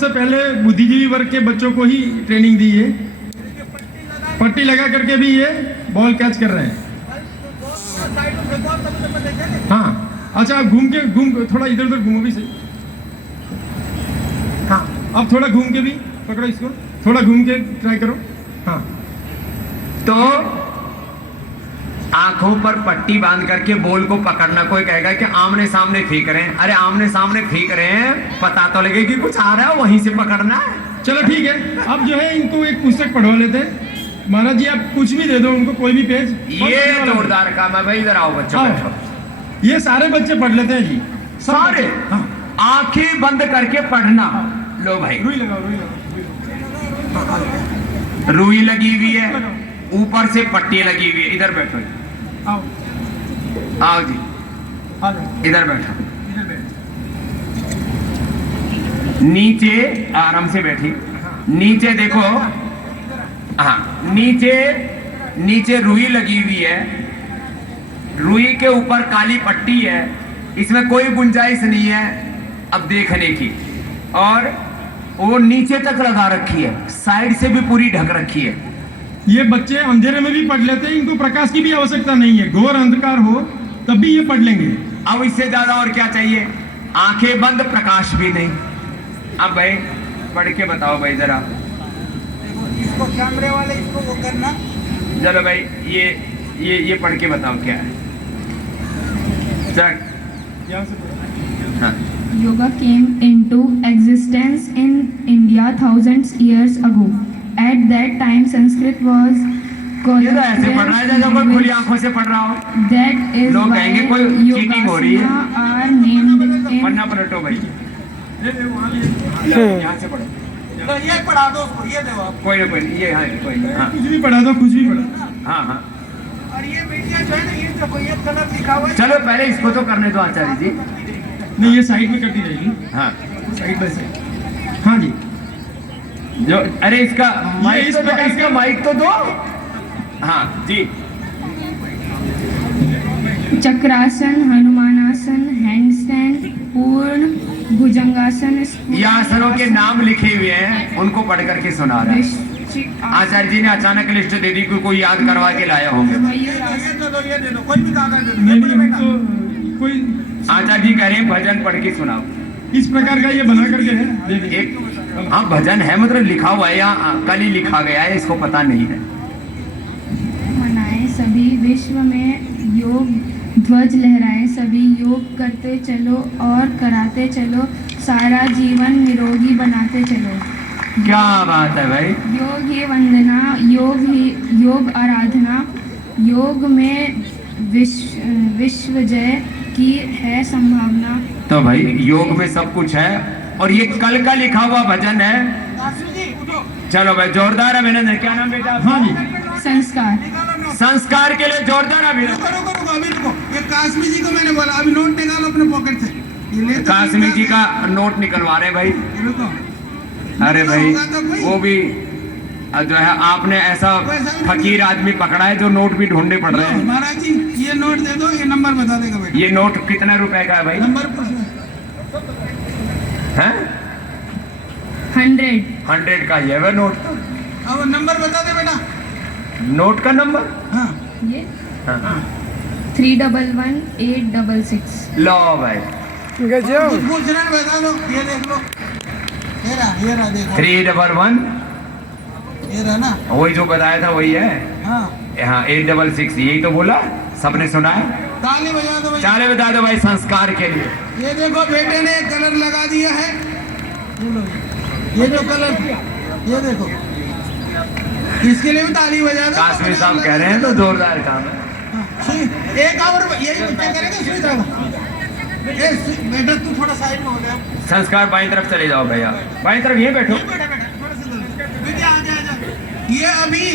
से पहले बुद्धिजीवी वर्ग के बच्चों को ही ट्रेनिंग दी है। पट्टी लगा करके भी ये बॉल कैच कर रहे हैं। हाँ अच्छा, घूम थोड़ा इधर उधर घूमो भी सही। हाँ अब थोड़ा घूम के भी पकड़ो इसको, थोड़ा घूम के ट्राई करो। हाँ तो आंखों पर पट्टी बांध करके बॉल को पकड़ना। कोई कहेगा कि आमने सामने फेंक रहे हैं। अरे आमने सामने फेंक रहे हैं, पता तो लगे कि कुछ आ रहा है, वहीं से पकड़ना है। चलो ठीक है, अब जो है इनको एक पुस्तक पढ़वा लेते हैं। महाराज जी आप कुछ भी दे दो उनको, कोई भी पेज। ये जोरदार काम है भाई। इधर आओ बच्चों, बैठो। ये सारे बच्चे पढ़ लेते हैं जी, सारे। हाँ। आंखें बंद करके पढ़ना। लो भाई, रुई लगाओ, रुई लगाओ। रुई लगी हुई है, ऊपर से पट्टी लगी हुई है। इधर बैठो, आओ आओ जी, आ जाओ, इधर बैठो। इधर बैठो। नीचे आराम से बैठी। नीचे देखो, हाँ नीचे रुई लगी हुई है। रुई के ऊपर काली पट्टी है। इसमें कोई गुंजाइश नहीं है अब देखने की, और वो नीचे तक लगा रखी है, साइड से भी पूरी ढक रखी है। ये बच्चे अंधेरे में भी पढ़ लेते हैं, इनको प्रकाश की भी आवश्यकता नहीं है। घोर अंधकार हो तब भी ये पढ़ लेंगे। अब इससे ज्यादा और क्या चाहिए? आंखें बंद, प्रकाश भी नहीं। अब भाई पढ़ के बताओ भाई जरा। इसको कैमरे वाले इसको वो करना। चलो भाई ये पढ़ के बताओ क्या है। चल यहाँ से पढ़ो। हाँ। Yoga came into existence in India thousands years ago. At that time, Sanskrit was ये तो ऐसे पढ़ रहा है जैसे कोई खुली आंखों से पढ़ रहा हो। That is लोग why कहेंगे कोई चीटिंग हो रही है। Yogasana are named in पढ़ना पलटो भाई, ले ले वहाँ ले। यहाँ से पढ़ो। तो ये पढ़ा दो उसको, ये दो आप। कोई ना कोई नहीं, ये हाँ कोई नहीं। हाँ कुछ भी पढ़ा दो, कुछ भी पढ़ा। हाँ हाँ। और ये मीडिया जो है ना, ये देखो ये कलर लिखा हुआ है। चलो पहले इसको तो करने दो आचार्य जी। नहीं ये साइड में करती रहेगी, हाँ साइड बाय साइड। हाँ जी, जो अरे इसका माइक इस तो दो, प्रकार इसका का- माइक तो दो। हाँ जी। चक्रासन, हनुमानासन, हैंडस्टैंड, पूर्ण भुजंगासन, ये आसनों के नाम लिखे हुए हैं, उनको पढ़ करके सुना रहा है। आचार्य जी ने अचानक लिस्ट दे दी, कोई याद करवा के लाया होंगे। ये दो, ये दो, ये दे दो, कोई भी कागज दे दो। नहीं ये नहीं पढ़ो बेटा। तो कोई आचार्य जी कह रहे हैं भजन पढ़ के सुनाओ। इस प्रकार का ये बना करके है, दे दे। एक हाँ भजन है, मतलब लिखा हुआ है या कल ही लिखा गया है, इसको पता नहीं है। मनाएं सभी विश्व में योग ध्वज लहराएं, सभी योग करते चलो और कराते चलो, सारा जीवन निरोगी बनाते चलो। क्या बात है भाई। योग ही वंदना, योग आराधना, योग में विश्व जय की है संभावना। तो भाई योग में सब कुछ है, और ये कल का लिखा हुआ भजन है। काशी जी उठो, चलो भाई जोरदार अभिनंदन। क्या नाम बेटा? हाँ जी, संस्कार। निकालो नोट। संस्कार के लिए जोरदार अभिनंदन। रुको रुको रुको, अभी रुको। ये काश्मीर जी को मैंने बोला, अभी नोट निकालो अपने पॉकेट से। ये ले तो काश्मीर जी का नोट निकलवा रहे हैं भाई। रुको। अरे भाई होगा तो कोई। वो भी जो है आपने ऐसा फकीर आदमी पकड़ा है जो नोट भी ढूंढने पड़ रहे हैं। महाराज जी ये नोट दे दो, ये नंबर बता देगा बेटा। ये नोट कितना रुपए का है भाई? नंबर पूछो। हैं? 100 100 का ये है नोट। अब नंबर बता दे बेटा। नोट का नंबर? ये हाँ। 311866। लो भाई कुछ पूछ रहे हैं, बता दो। ये देख लो, ये रहा देखो, 311। ये रहा ना। वही जो बताया था वही है। हाँ, हाँ 866, यही तो बोला, सबने सुना है। ताली बजा दो भैया। चाले बता दो भाई संस्कार के लिए। ये देखो बेटे ने कलर लगा दिया है। ये लो, ये जो कलर, ये देखो, इसके लिए भी ताली बजा दो। काश्मीर साहब कह रहे हैं तो जोरदार काम है। सुई, एक और यही बच्चा करेगा, सुई धागा। बेटा तू थोड़ा साइड में हो जा। संस्कार बाई तरफ चले जाओ भैया, बाई तरफ ये बैठो। बेटा बेटा थोड़ा सा इधर। बेटा आ जा, आ जा। ये अभी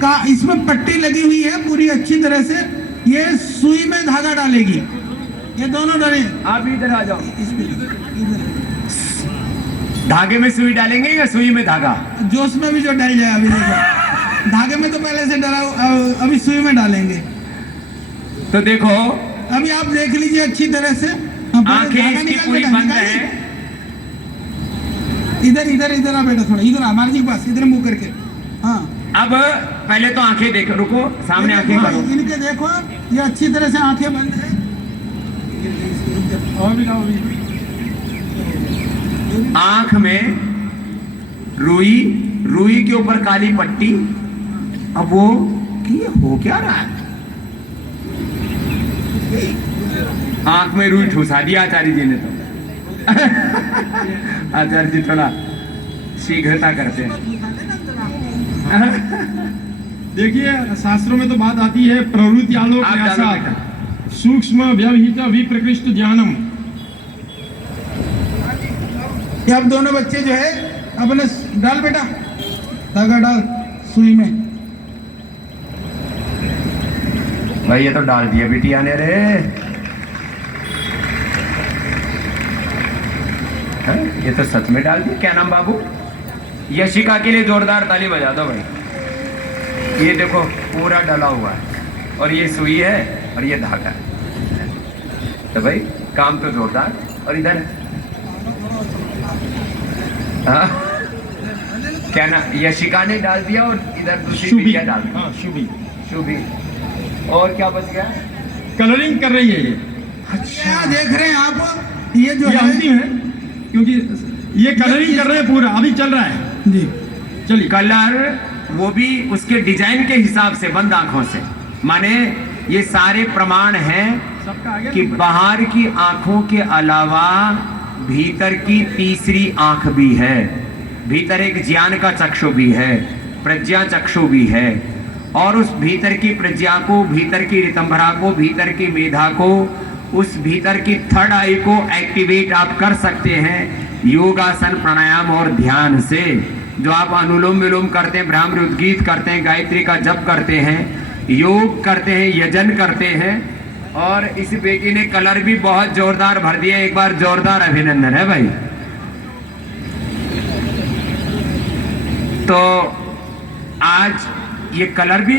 का इसमें पट्टी लगी हुई है पूरी अच्छी तरह से। ये सुई में धागा डालेगी, ये दोनों डाले। आप इधर आ जाओ। इसमें इधर धागे में सुई डालेंगे या सुई में धागा? जोश में भी जो डल जाए। अभी देखो, धागे में तो पहले से डाला, अभी सुई में डालेंगे। तो देखो अभी आप देख लीजिए अच्छी तरह से। आंखें इसकी पूरी बंद है। इधर इधर इधर आ बेटा, थोड़ा इधर आ मार्जी के पास, इधर मुंह करके। हाँ अब पहले तो आंखें देखो, रुको, सामने आंखें हाँ, करो। इनके देखो, ये अच्छी तरह से आंखें बंद है। और भी लाओ अभी। आंख में रुई, रुई के ऊपर काली पट्टी। अब वो ये हो क्या रहा है? आंख में रुई ठुसा दिया आचार्य जी ने तो। आचार्य जी थोड़ा शीघ्रता करते हैं। देखिए शास्त्रों में तो बात आती है प्रवृत्ति आलोक आप डालो न्यासात्, बेटा। सूक्ष्म व्यवहित विप्रकृष्ट ज्ञानम। ये अब दोनों बच्चे जो है अपने डाल बेटा, धागा डाल सुई में। भाई ये तो डाल दिया बिटिया ने रे। है? ये तो सच में डाल दिया। क्या नाम बाबू? यशिका के लिए जोरदार ताली बजा दो भाई। ये देखो पूरा डला हुआ है और ये सुई है और ये धागा है। तो भाई काम तो जोरदार। और इधर हाँ? क्या ना, यशिका ने डाल दिया और इधर दूसरी शुभी, बिटिया डाल दी। हाँ शुभी। शुभी। और क्या बच गया? कलरिंग कर रही है ये। क्या देख रहे हैं आप? ये जो ये है अंतिम है क्योंकि ये कलरिंग कर रहे हैं, पूरा अभी चल रहा है जी। चलिए। कलर वो भी उसके डिजाइन के हिसाब से, बंद आंखों से। माने ये सारे प्रमाण हैं सबका आगे कि बाहर की आंखों के अलावा भीतर की तीसरी आंख भी है। भीतर एक ज्ञान का चक्षु भी है, प्रज्ञा चक्षु भी है। और उस भीतर की प्रज्ञा को, भीतर की ऋतंभरा को, भीतर की मेधा को, उस भीतर की थर्ड आई को एक्टिवेट आप कर सकते हैं योगासन, प्राणायाम और ध्यान से। जो आप अनुलोम विलोम करते हैं, ब्राह्मण उद्गीत करते हैं, गायत्री का जप करते हैं, योग करते हैं, यजन करते हैं। और इस बेटी ने कलर भी बहुत जोरदार भर दिया। एक बार जोरदार अभिनंदन है भाई। तो आज ये कलर भी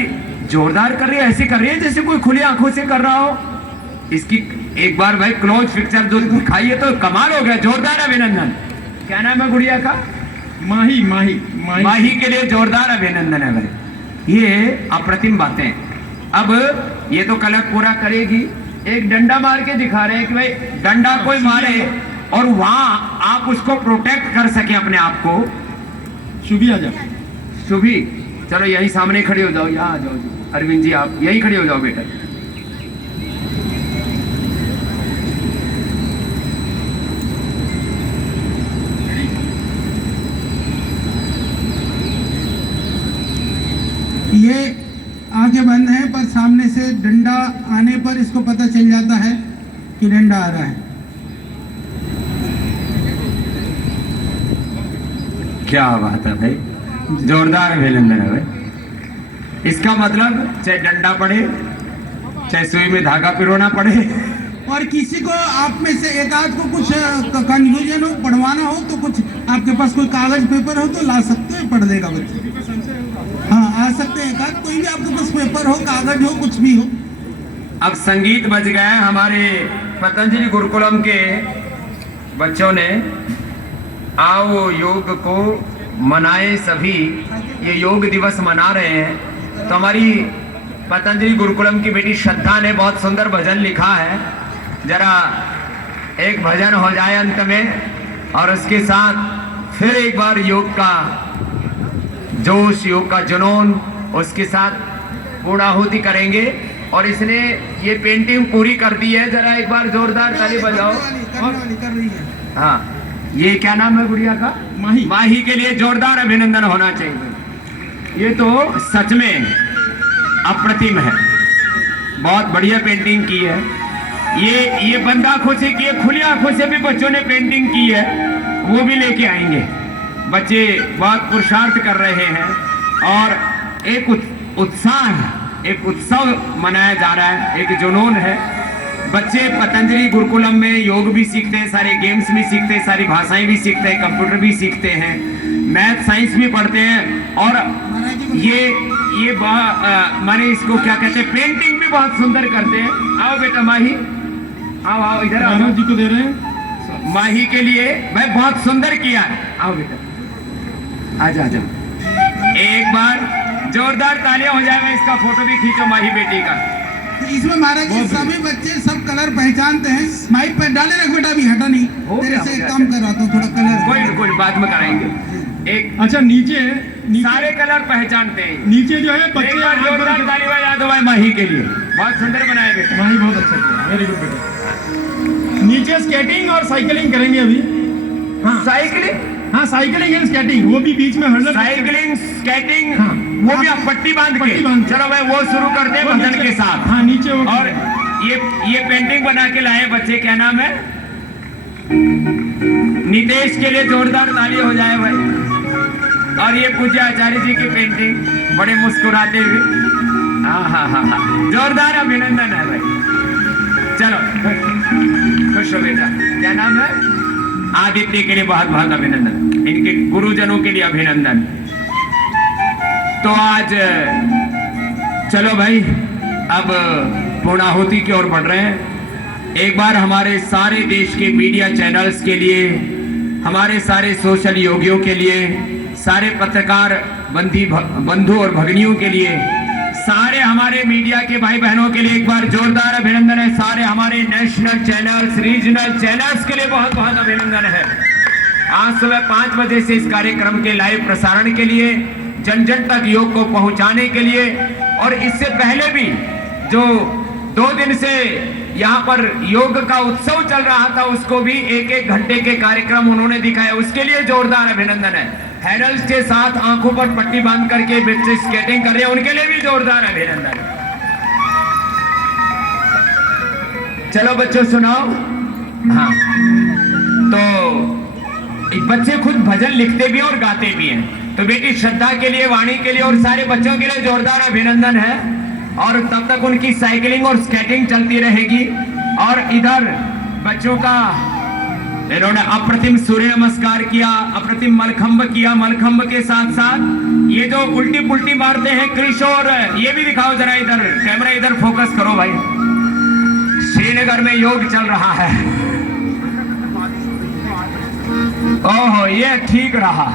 जोरदार कर रही है, ऐसे कर रही है जैसे कोई खुली आंखों से कर रहा हो। इसकी एक बार भाई क्लोज पिक्चर जो दिखाई है तो कमाल हो गया। जोरदार अभिनंदन। क्या नाम है गुड़िया का? माही माही माही के लिए जोरदार अभिनंदन है भाई। ये अप्रतिम बातें। अब ये तो कलर पूरा करेगी। एक डंडा मार के दिखा रहे हैं कि भाई डंडा कोई मारे और वहां आप उसको प्रोटेक्ट कर सके अपने आप को। शुभी आ जा। शुभी चलो यही सामने खड़े हो जाओ, यहाँ आ जाओ। अरविंद जी आप यही खड़े हो जाओ बेटा। ये आंखें बंद हैं पर सामने से डंडा आने पर इसको पता चल जाता है कि डंडा आ रहा है। क्या बात है भाई, जोरदार अभिनंदन है भाई। इसका मतलब चाहे डंडा पड़े, चाहे सुई में धागा पिरोना पड़े। और किसी को आप में से एक आध को कुछ कंफ्यूजन हो, पढ़वाना हो तो कुछ आपके पास कोई कागज पेपर हो तो ला सकते हैं, पढ़ देगा बच्चे। हाँ आ सकते हैं, एक आध कोई भी आपके पास पेपर हो, कागज हो, कुछ भी हो। अब संगीत बज गया है। हमारे पतंजलि गुरुकुलम के बच्चों ने आओ योग को मनाए सभी, ये योग दिवस मना रहे हैं। तो हमारी पतंजलि गुरुकुलम की बेटी श्रद्धा ने बहुत सुंदर भजन लिखा है। जरा एक भजन हो जाए अंत में और उसके साथ फिर एक बार योग का जोश, योग का जुनून, उसके साथ पूर्णाहुति करेंगे। और इसने ये पेंटिंग पूरी कर दी है। जरा एक बार जोरदार ताली बजाओ। कर रही है। हाँ, ये क्या नाम है गुड़िया का? माही। माही के लिए जोरदार अभिनंदन होना चाहिए। ये तो सच में अप्रतिम है। बहुत बढ़िया पेंटिंग की है। ये बंद आंखों से की है, खुली आंखों से भी बच्चों ने पेंटिंग की है, वो भी लेके आएंगे। बच्चे बहुत पुरुषार्थ कर रहे हैं और एक उत्साह है, एक उत्सव मनाया जा रहा है, एक जुनून है। बच्चे पतंजलि गुरुकुलम में योग भी सीखते हैं, सारे गेम्स भी सीखते हैं, सारी भाषाएं भी सीखते हैं, कंप्यूटर भी सीखते हैं, मैथ साइंस भी पढ़ते हैं। और ये माने इसको क्या कहते हैं, पेंटिंग भी बहुत सुंदर करते हैं। आओ बेटा माही, आओ आओ इधर आओ। महाराज जी को दे रहे हैं। माही के लिए भाई बहुत सुंदर किया है। आओ बेटा, आजा आजा। एक बार जोरदार तालियां हो जाए। इसका फोटो भी खींचो माही बेटी का। तो इसमें महाराज जी सभी बच्चे सब कलर पहचानते हैं। माइक पर डाले रख बेटा, अभी हटा नहीं, हो तेरे गया, से हो गया। काम कराता हूँ थोड़ा कलर। कोई बात में कराएंगे। एक अच्छा नीचे सारे कलर पहचानते हैं। नीचे जो है एक बच्चे बार जोरदार ताली बजा दो भाई माही के लिए। बहुत सुंदर बनाया बेटा। माही बहुत अच्छा किया, वेरी गुड बेटा। नीचे स्केटिंग और साइकिलिंग करेंगे अभी। हाँ साइकिलिंग, हाँ साइकिलिंग एंड स्केटिंग, वो भी बीच में हर्डल। साइकिलिंग, स्केटिंग, हाँ। वो भी आप पट्टी बांध पट्टी बांध के। के। चलो भाई वो शुरू करते हैं भजन के साथ। हाँ नीचे वो। और ये पेंटिंग बना के लाए बच्चे, क्या नाम है? नितेश के लिए जोरदार ताली हो जाए भाई। और ये पूज्य आचार्य जी की पेंटिंग, बड़े मुस्कुराते हुए। हाँ हाँ हाँ हाँ, जोरदार अभिनंदन है भाई। चलो खुश हो बेटा। क्या नाम है? आदित्य के लिए बहुत बहुत अभिनंदन, इनके गुरुजनों के लिए अभिनंदन। तो आज चलो भाई, अब पूर्णाहुति की ओर बढ़ रहे हैं। एक बार हमारे सारे देश के मीडिया चैनल्स के लिए, हमारे सारे सोशल योगियों के लिए, सारे पत्रकार बंधु और भगिनियों के लिए, सारे हमारे मीडिया के भाई बहनों के लिए एक बार जोरदार अभिनंदन है। सारे हमारे नेशनल चैनल्स, रीजनल चैनल्स के लिए बहुत बहुत अभिनंदन है। आज सुबह 5 बजे से इस कार्यक्रम के लाइव प्रसारण के लिए, जन जन तक योग को पहुंचाने के लिए, और इससे पहले भी जो 2 दिन से यहाँ पर योग का उत्सव चल रहा था, उसको भी 1-1 घंटे के कार्यक्रम उन्होंने दिखाया, उसके लिए जोरदार अभिनंदन है। हैरल्स के साथ आंखों पर पट्टी बांध करके बच्चे स्केटिंग कर रहे हैं, उनके लिए भी जोरदार अभिनंदन। चलो बच्चों सुनाओ। हाँ, तो बच्चे खुद भजन लिखते भी हैं और गाते भी हैं। तो बेटी श्रद्धा के लिए, वाणी के लिए और सारे बच्चों के लिए जोरदार अभिनंदन है। और तब तक उनकी साइकिलिंग और स्केटिंग चलती रहेगी। और इधर बच्चों का इन्होंने अप्रतिम सूर्य नमस्कार किया, अप्रतिम मलखंब किया। मलखंब के साथ साथ ये जो उल्टी पुल्टी मारते हैं कृष, और ये भी दिखाओ जरा, इधर कैमरा इधर फोकस करो भाई। श्रीनगर में योग चल रहा है। ओहो, ये ठीक रहा।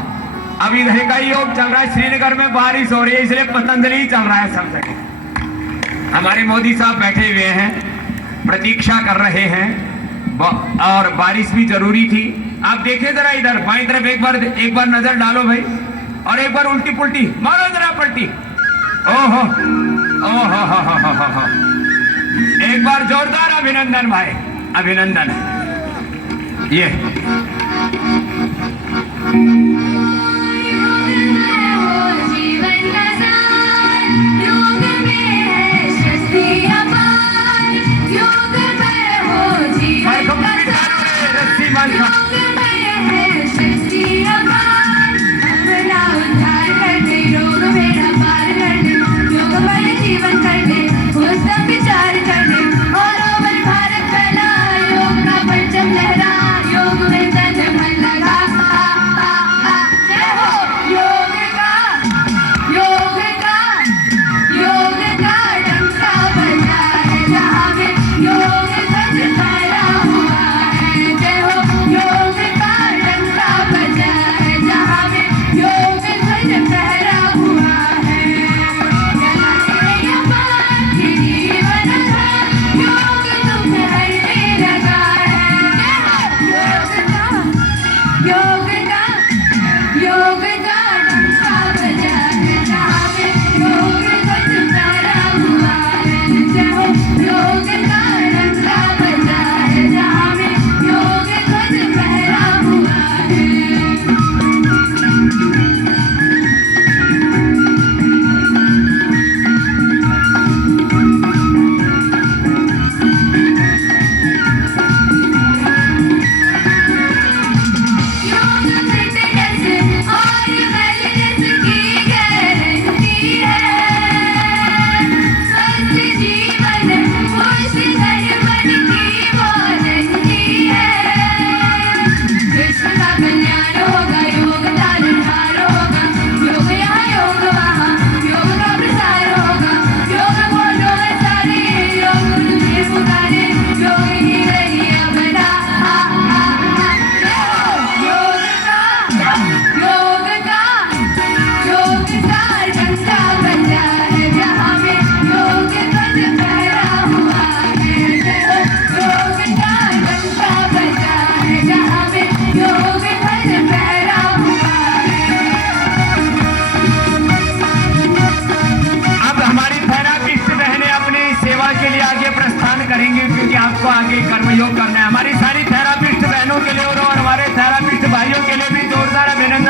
अब इधर का योग चल रहा है। श्रीनगर में बारिश हो रही है, इसलिए पतंजलि चल रहा है सब जगह। हमारे मोदी साहब बैठे हुए हैं, प्रतीक्षा कर रहे हैं, और बारिश भी जरूरी थी। आप देखिए जरा इधर बाईं तरफ एक बार नजर डालो भाई, और एक बार उल्टी पुल्टी मारो जरा पलटी। ओहो ओहो हो। एक बार जोरदार अभिनंदन भाई, अभिनंदन। ये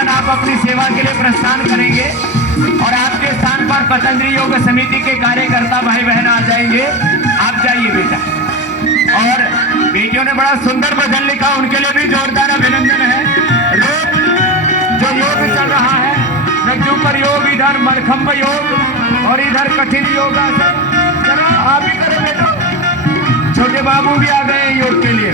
भक्तजन आप अपनी सेवा के लिए प्रस्थान करेंगे और आपके स्थान पर पतंजलि योग समिति के कार्यकर्ता भाई बहन आ जाएंगे। आप जाइए बेटा। और बेटियों ने बड़ा सुंदर भजन लिखा, उनके लिए भी जोरदार अभिनंदन है। जो योग चल रहा है, रज्जू पर योग, इधर मलखंभ योग और इधर कठिन योग। चलो आप ही करें बेटा। छोटे बाबू भी आ गए योग के लिए।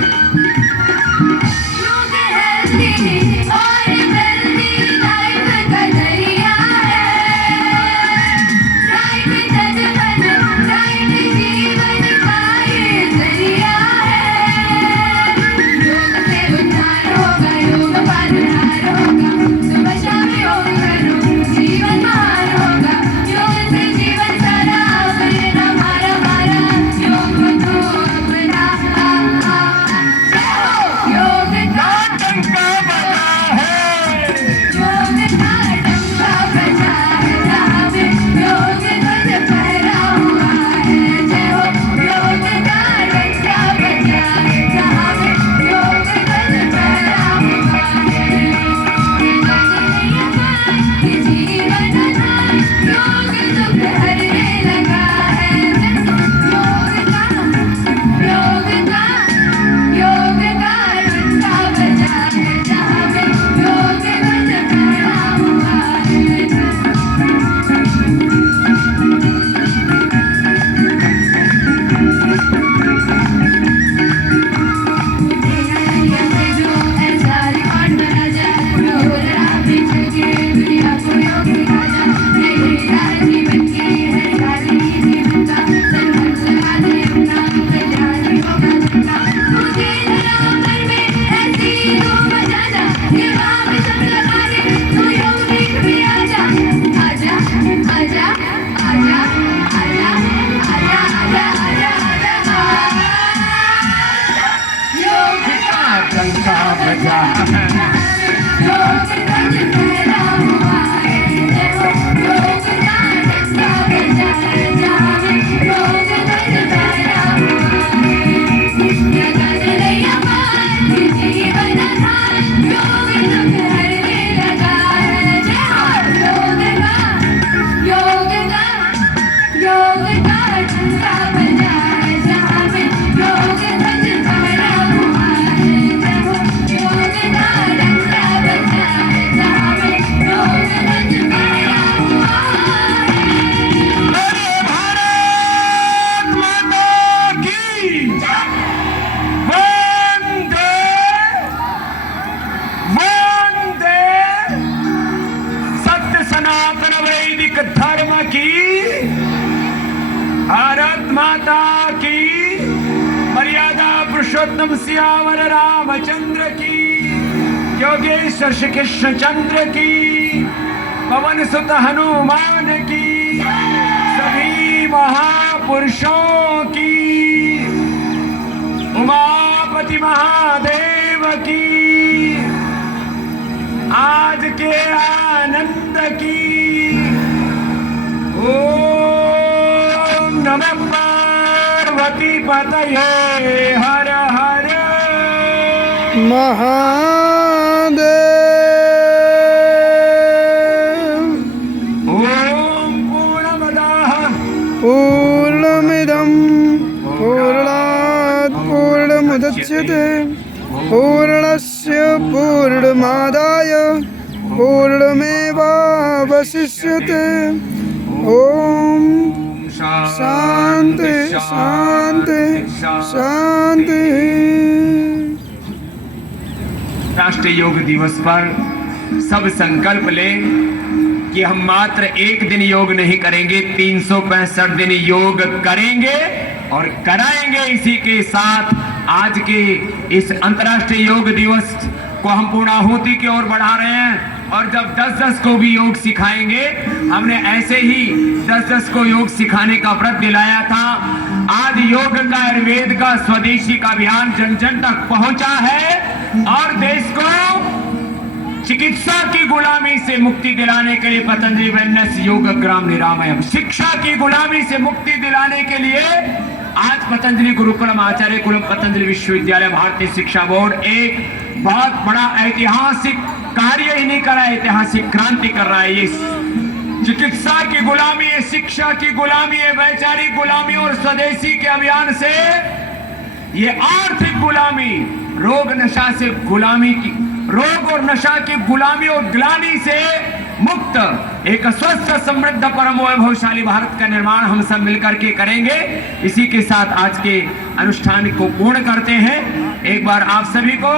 भारत माता की, मर्यादा पुरुषोत्तम सियावर रामचंद्र की, योगेश्वर श्री कृष्ण चंद्र की, पवन सुत हनुमान की, सभी महापुरुषों की, उमापति महादेव की, आज के आनंद की। ओम नमः पार्वती पतये हर हर महादेव। ओम पूर्णमदः पूर्णमिदं पूर्णात् पूर्णमुदच्यते पूर्णस्य पूर्णमादाय पूर्णमेवावशिष्यते। ओम शांति शांति शांति। राष्ट्रीय योग दिवस पर सब संकल्प लें कि हम मात्र एक दिन योग नहीं करेंगे, 365 दिन योग करेंगे और कराएंगे। इसी के साथ आज के इस अंतर्राष्ट्रीय योग दिवस को हम पूर्णाहुति की ओर बढ़ा रहे हैं और जब 10-10 को भी योग सिखाएंगे, हमने ऐसे ही 10-10 को योग सिखाने का व्रत दिलाया था। आज योग का, आयुर्वेद का, स्वदेशी का अभियान जन जन तक पहुंचा है और देश को चिकित्सा की गुलामी से मुक्ति दिलाने के लिए पतंजलि वेलनेस योग ग्राम निरामयम, शिक्षा की गुलामी से मुक्ति दिलाने के लिए आज पतंजलि गुरुकुलम आचार्य कुलम पतंजलि विश्वविद्यालय भारतीय शिक्षा बोर्ड एक बहुत बड़ा ऐतिहासिक कार्य ही नहीं कर रहा है, ऐतिहासिक क्रांति कर रहा है। ये चिकित्सा की गुलामी है, शिक्षा की गुलामी है, वैचारिक गुलामी और स्वदेशी के अभियान से ये आर्थिक गुलामी, रोग नशा से गुलामी की, रोग और नशा की गुलामी और ग्लानि से मुक्त एक स्वस्थ समृद्ध परम वैभवशाली भारत का निर्माण हम सब मिलकर के करेंगे। इसी के साथ आज के अनुष्ठान को पूर्ण करते हैं। एक बार आप सभी को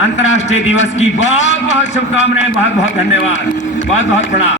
अंतर्राष्ट्रीय दिवस की बहुत बहुत शुभकामनाएं, बहुत बहुत धन्यवाद, बहुत बहुत प्रणाम।